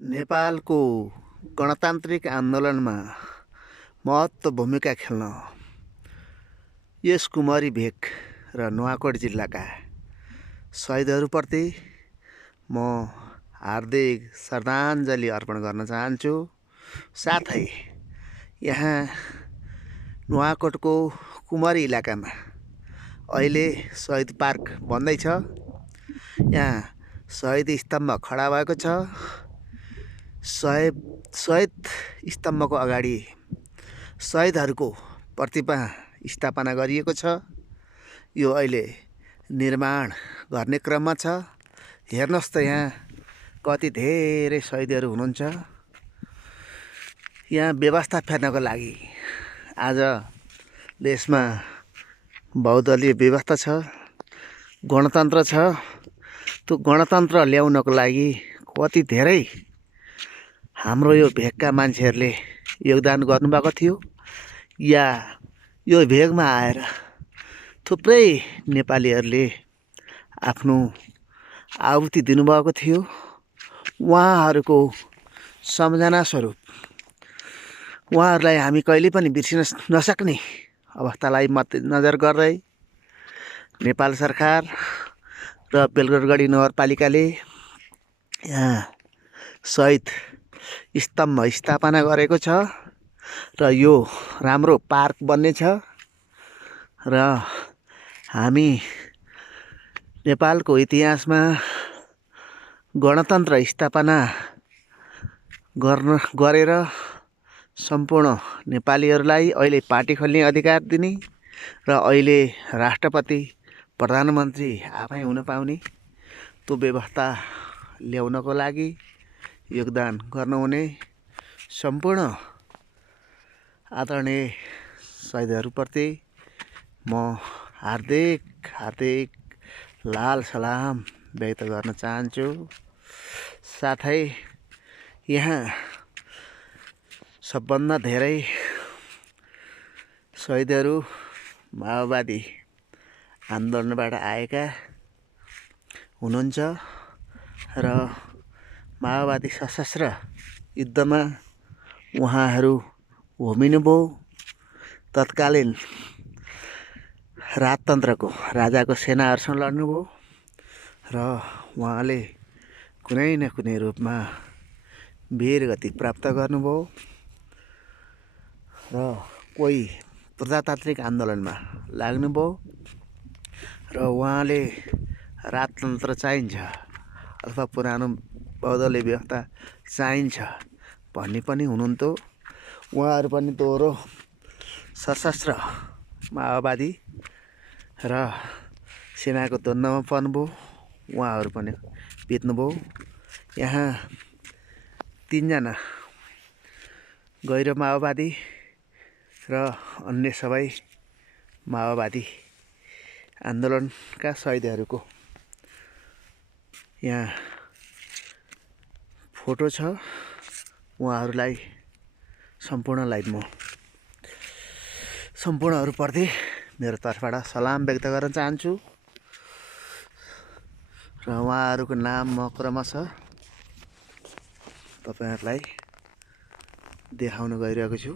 नेपालको गणतान्त्रिक आन्दोलनमा महत्त्व भूमिका खेल्न यस कुमारी भेग र नुवाकोट जिल्लाका शहीदहरूप्रति म हार्दिक श्रद्धाञ्जली अर्पण गर्न चाहन्छु। साथै यहाँ नुवाकोटको कुमारी इलाकामा अहिले शहीद पार्क बन्दैछ। यहाँ शहीद स्तम्भ खडा भएको छ। शहीद स्तम्भको अगाडि शहीदहरूको प्रतिमा स्थापना गरिएको छ। यो अहिले निर्माण गर्ने क्रममा छ। हेर्नुहोस् त यहाँ कति धेरै शहीदहरू हुनुहुन्छ। यहाँ व्यवस्था फेर्नको लागि आज देशमा बहुदलीय व्यवस्था छ, गणतन्त्र छ। त्यो गणतन्त्र ल्याउनको लागि कति धेरै हाम्रो यो भेगका मान्छेहरूले योगदान गर्नुभएको थियो। या यो भेगमा आएर थुप्रै नेपालीहरूले आफ्नो आहुति दिनुभएको थियो। उहाँहरूको सम्झना स्वरूप उहाँहरूलाई हामी कहिले पनि बिर्सिन नसक्ने अवस्थालाई मध्यनजर गर्दै नेपाल सरकार र बेलगढी नगरपालिकाले यहाँ शहीद स्तम्भ स्थापना गरेको छ र यो राम्रो पार्क बन्नेछ। र हामी नेपालको इतिहासमा गणतन्त्र स्थापना गरेर सम्पूर्ण नेपालीहरूलाई अहिले पार्टी खोल्ने अधिकार दिने र अहिले राष्ट्रपति प्रधानमन्त्री आफै हुन पाउने त्यो व्यवस्था ल्याउनको लागि योगदान गर्नुहुने सम्पूर्ण आदरणीय शहीदहरूप्रति म हार्दिक लाल सलाम व्यक्त गर्न चाहन्छु। साथै यहाँ सबभन्दा धेरै शहीदहरू माओवादी आन्दोलनबाट आएका हुनुहुन्छ र माओवादी सशस्त्र युद्धमा उहाँहरू होमिनुभयो। तत्कालीन राजतन्त्रको राजाको सेनाहरूसँग लड्नुभयो र उहाँले कुनै न कुनै रूपमा वीरगति प्राप्त गर्नुभयो र कोही प्रजातान्त्रिक आन्दोलनमा लाग्नुभयो र उहाँले राजतन्त्र चाहिन्छ अथवा पुरानो बहुदलीय व्यवस्था चाहिन्छ भन्ने पनि हुनुहुन्थ्यो। उहाँहरू पनि दोहोरो सशस्त्र माओवादी र सेनाको द्वन्द्वमा पर्नुभयो। उहाँहरू पनि बित्नुभयो। यहाँ 3 जना गैर माओवादी र अन्य सबै माओवादी आन्दोलनका शहीदहरूको यहाँ फोटो छ। उहाँहरूलाई सम्पूर्णहरूप्रति मेरो तर्फबाट सलाम व्यक्त गर्न चाहन्छु र उहाँहरूको नाम म क्रमशः तपाईहरुलाई देखाउन गइरहेको छु।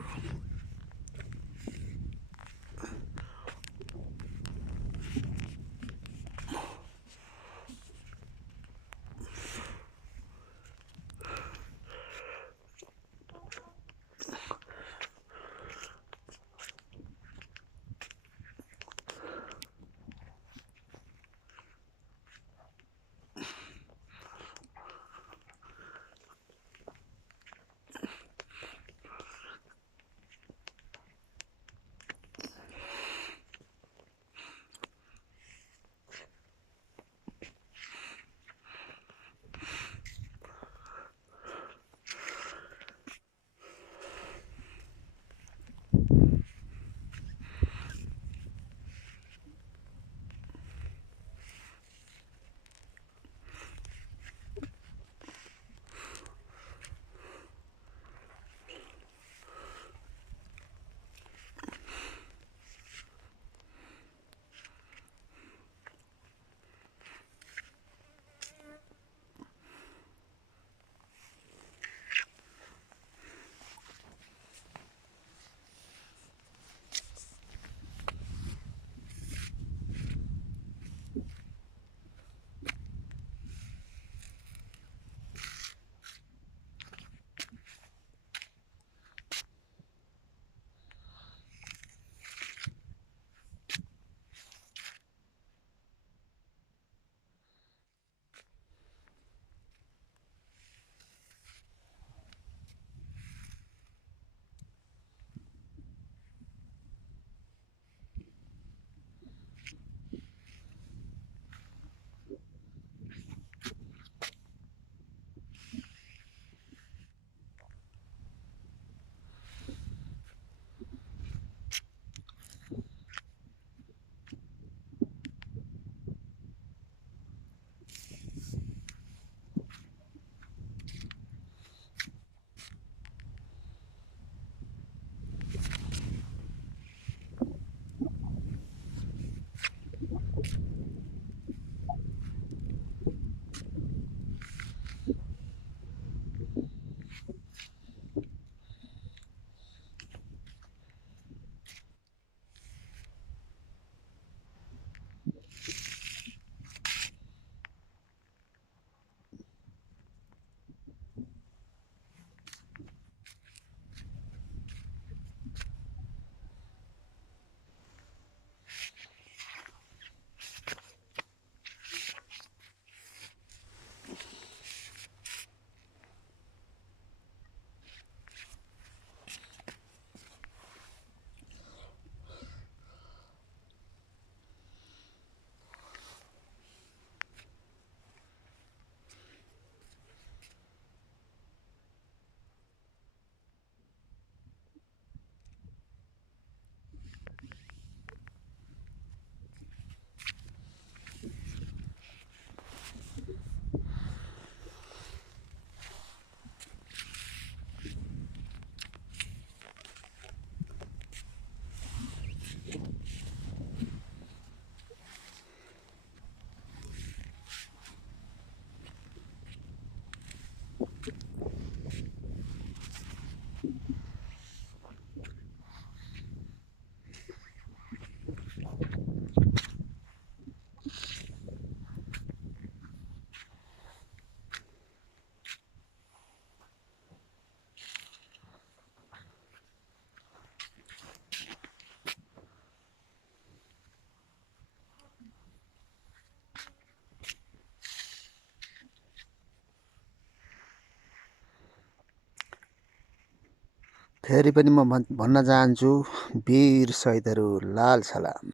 फेरि पनि म भन्न चाहन्छु वीर शहीदहरू लाल सलाम।